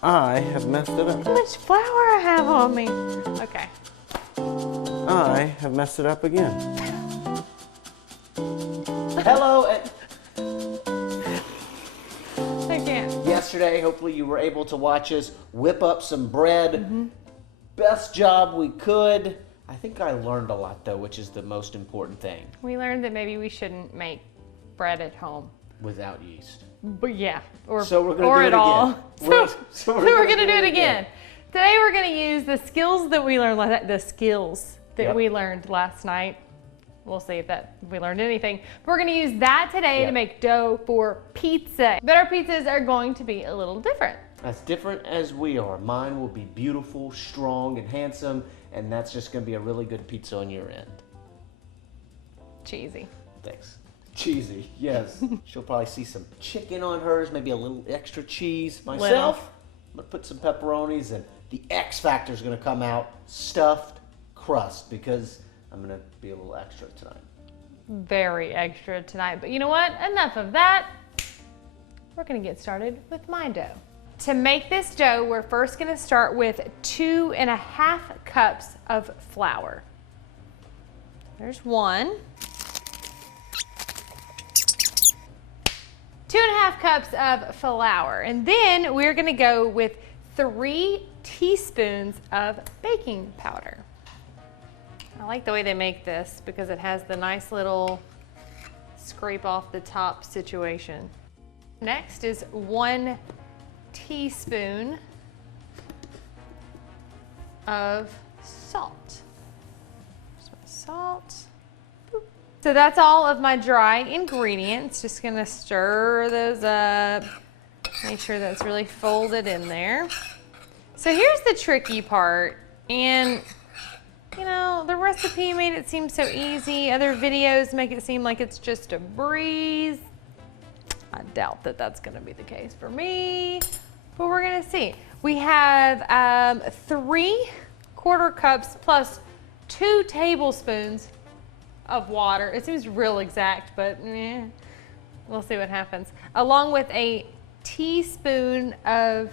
I have messed it up. How much flour I have on me. Okay. I have messed it up again. Hello, and I can't. yesterday, hopefully you were able to watch us whip up some bread. Best job we could. I think I learned a lot though, which is the most important thing. We learned that maybe we shouldn't make bread at home. Without yeast. But yeah, or So we're gonna or do it at all. again. So we're gonna do it again. Today we're gonna use the skills that we learned we learned last night. We'll see if we learned anything. But we're gonna use that today to make dough for pizza. But our pizzas are going to be a little different. As different as we are. Mine will be beautiful, strong, and handsome, and that's just gonna be a really good pizza on your end. Cheesy. Thanks. Cheesy, yes. She'll probably see some chicken on hers, maybe a little extra cheese. Myself, I'm gonna put some pepperonis, and the X factor is gonna come out, stuffed crust, because I'm gonna be a little extra tonight. Very extra tonight. But you know what? Enough of that. We're gonna get started with my dough. To make this dough, we're first gonna start with 2.5 cups of flour. There's one. 2.5 cups of flour. And then we're gonna go with 3 teaspoons of baking powder. I like the way they make this because it has the nice little scrape off the top situation. Next is 1 teaspoon of salt. Just my salt. Boop. So that's all of my dry ingredients. Just gonna stir those up. Make sure that's really folded in there. So here's the tricky part. And you know, the recipe made it seem so easy. Other videos make it seem like it's just a breeze. I doubt that that's gonna be the case for me, but we're gonna see. We have 3/4 cups plus 2 tablespoons of water. It seems real exact, but we'll see what happens. Along with a teaspoon of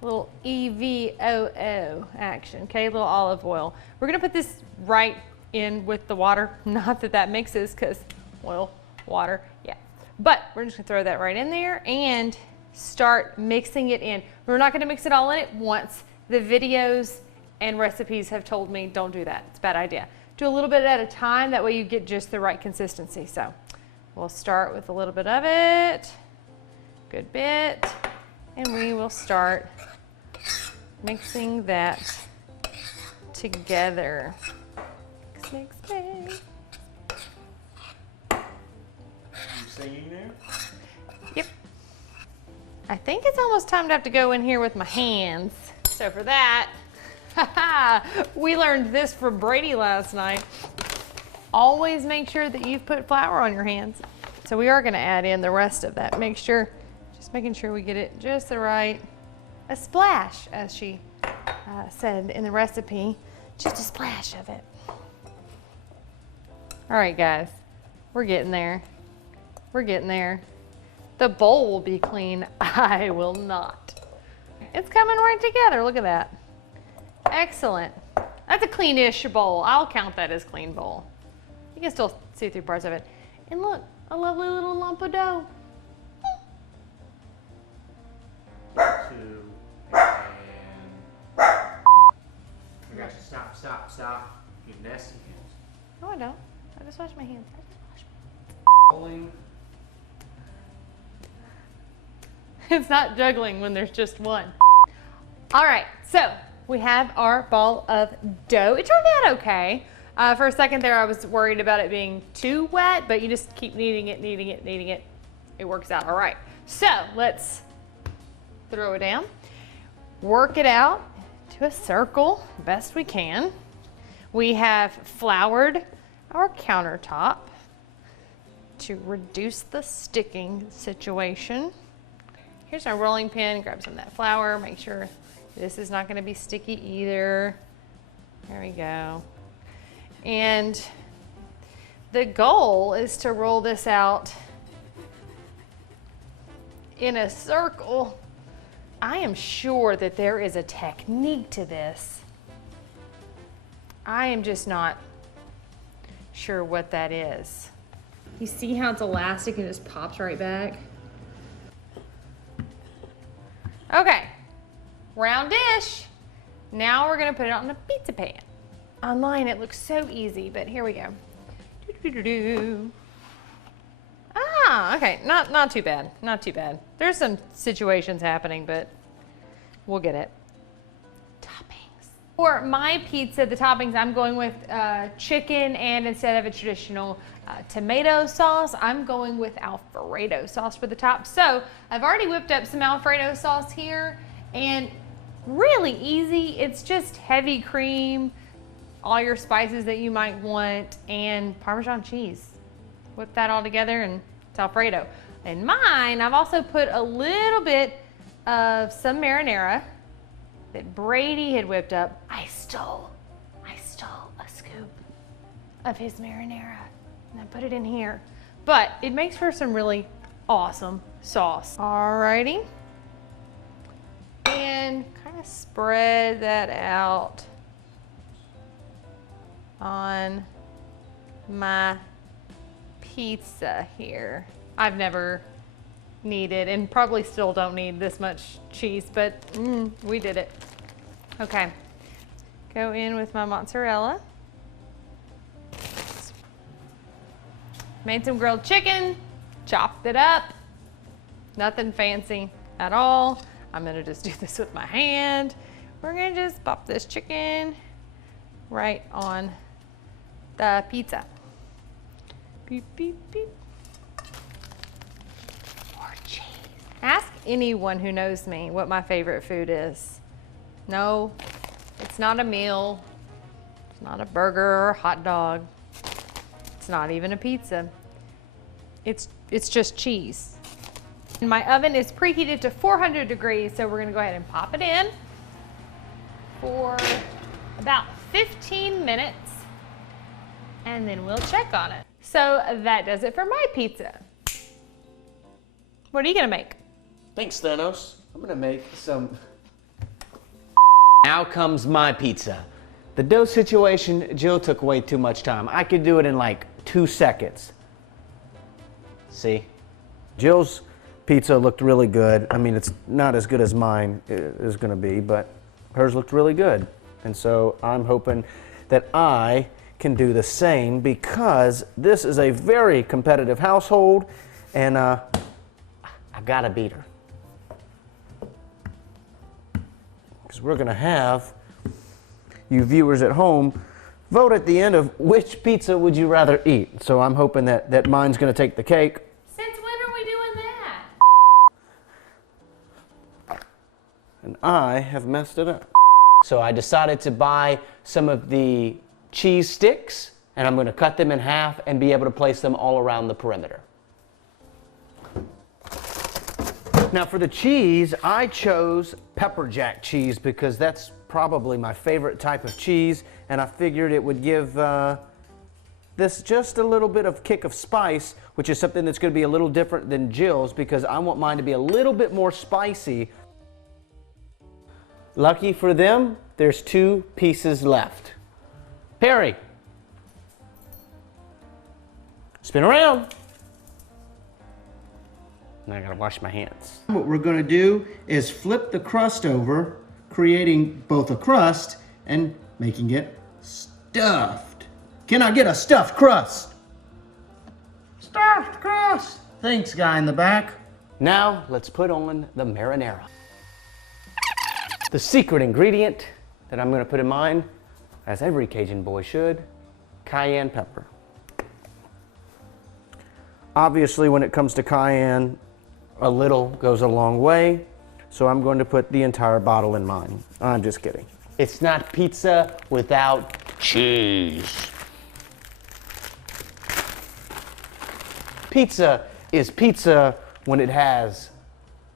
little EVOO action, okay, a little olive oil. We're gonna put this right in with the water. Not that that mixes, because oil, water, yeah. But we're just gonna throw that right in there and start mixing it in. We're not gonna mix it all in at once. The videos and recipes have told me don't do that, it's a bad idea. Do a little bit at a time, that way you get just the right consistency. So we'll start with a little bit of it, good bit, and we will start mixing that together. Mix, mix, mix. You singing there? Yep. I think it's almost time to have to go in here with my hands. So for that, we learned this from Brady last night. Always make sure that you've put flour on your hands. So we are gonna add in the rest of that mixture, just making sure we get it just the right, a splash, as she said in the recipe, just a splash of it. All right, guys, we're getting there. We're getting there. The bowl will be clean. I will not. It's coming right together. Look at that. Excellent. That's a clean-ish bowl. I'll count that as clean bowl. You can still see through parts of it. And look, a lovely little lump of dough. 2 and I got you. Stop. You nasty hands. No, I don't. I just wash my hands. Rolling. It's not juggling when there's just one. All right, so we have our ball of dough. It turned out okay. For a second there, I was worried about it being too wet, but you just keep kneading it. It works out all right. So let's throw it down, work it out to a circle best we can. We have floured our countertop to reduce the sticking situation. Here's our rolling pin. Grab some of that flour. Make sure this is not going to be sticky either. There we go. And the goal is to roll this out in a circle I am sure that there is a technique to this. I am just not sure what that is. You see how it's elastic and just pops right back? Okay, round dish. Now we're gonna put it on a pizza pan. Online it looks so easy, but here we go. Doo-doo-doo-doo. Ah, okay, not too bad, not too bad. There's some situations happening, but we'll get it. Toppings. For my pizza, the toppings, I'm going with chicken, and instead of a traditional tomato sauce, I'm going with Alfredo sauce for the top. So I've already whipped up some Alfredo sauce here, and really easy. It's just heavy cream, all your spices that you might want, and Parmesan cheese. Whip that all together and it's Alfredo. In mine, I've also put a little bit of some marinara that Brady had whipped up. I stole a scoop of his marinara and I put it in here. But it makes for some really awesome sauce. Alrighty. And kind of spread that out on my pizza here. I've never needed, and probably still don't need this much cheese, but we did it. Okay, go in with my mozzarella. Made some grilled chicken, chopped it up. Nothing fancy at all. I'm gonna just do this with my hand. We're gonna just pop this chicken right on the pizza. Beep, beep, beep. More cheese. Ask anyone who knows me what my favorite food is. No, it's not a meal. It's not a burger or a hot dog. It's not even a pizza. It's just cheese. And my oven is preheated to 400 degrees, so we're gonna go ahead and pop it in for about 15 minutes, and then we'll check on it. So that does it for my pizza. What are you gonna make? Thanks, Thanos. I'm gonna make some. Now comes my pizza. The dough situation, Jill took way too much time. I could do it in like 2 seconds. See? Jill's pizza looked really good. I mean, it's not as good as mine is gonna be, but hers looked really good. And so I'm hoping that I can do the same, because this is a very competitive household, and I gotta beat her. Because we're gonna have you viewers at home vote at the end of which pizza would you rather eat. So I'm hoping that mine's gonna take the cake. Since when are we doing that? And I have messed it up. So I decided to buy some of the cheese sticks, and I'm gonna cut them in half and be able to place them all around the perimeter. Now for the cheese, I chose pepper jack cheese because that's probably my favorite type of cheese, and I figured it would give this just a little bit of kick of spice, which is something that's gonna be a little different than Jill's, because I want mine to be a little bit more spicy. Lucky for them, there's 2 pieces left. Perry, spin around. Now I gotta wash my hands. What we're going to do is flip the crust over, creating both a crust and making it stuffed. Can I get a stuffed crust? Stuffed crust! Thanks, guy in the back. Now let's put on the marinara. The secret ingredient that I'm gonna put in mine, as every Cajun boy should, cayenne pepper. Obviously, when it comes to cayenne, a little goes a long way, so I'm going to put the entire bottle in mine. I'm just kidding. It's not pizza without cheese. Pizza is pizza when it has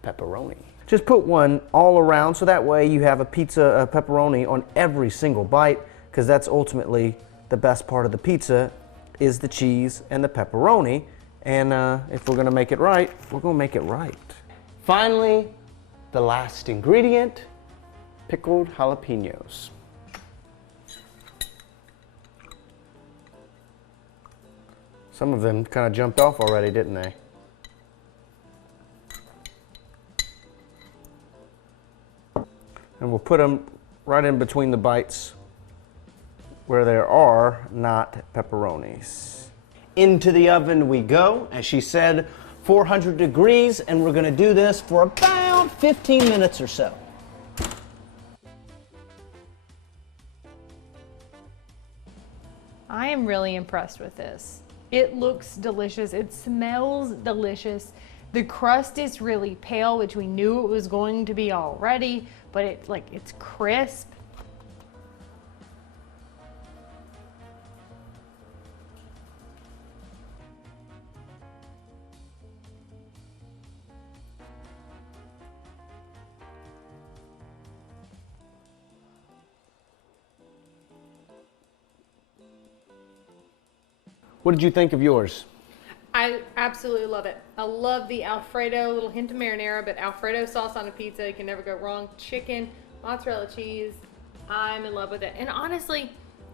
pepperoni. Just put one all around, so that way you have a pizza pepperoni on every single bite, because that's ultimately the best part of the pizza, is the cheese and the pepperoni. And if we're gonna make it right, we're gonna make it right. Finally, the last ingredient, pickled jalapenos. Some of them kind of jumped off already, didn't they? And we'll put them right in between the bites where there are not pepperonis. Into the oven we go, as she said, 400 degrees, and we're gonna do this for about 15 minutes or so. I am really impressed with this. It looks delicious. It smells delicious. The crust is really pale, which we knew it was going to be already, but it's crisp. What did you think of yours? I absolutely love it. I love the Alfredo, little hint of marinara, but Alfredo sauce on a pizza, you can never go wrong. Chicken, mozzarella cheese, I'm in love with it. And honestly,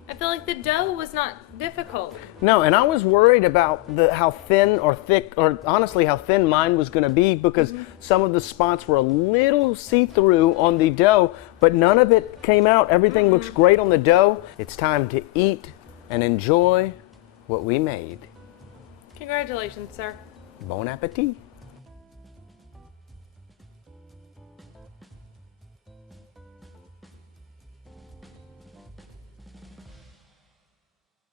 I feel like the dough was not difficult. No, and I was worried about how thin or thick, or honestly how thin mine was gonna be, because some of the spots were a little see-through on the dough, but none of it came out. Everything looks great on the dough. It's time to eat and enjoy what we made. Congratulations, sir. Bon appetit.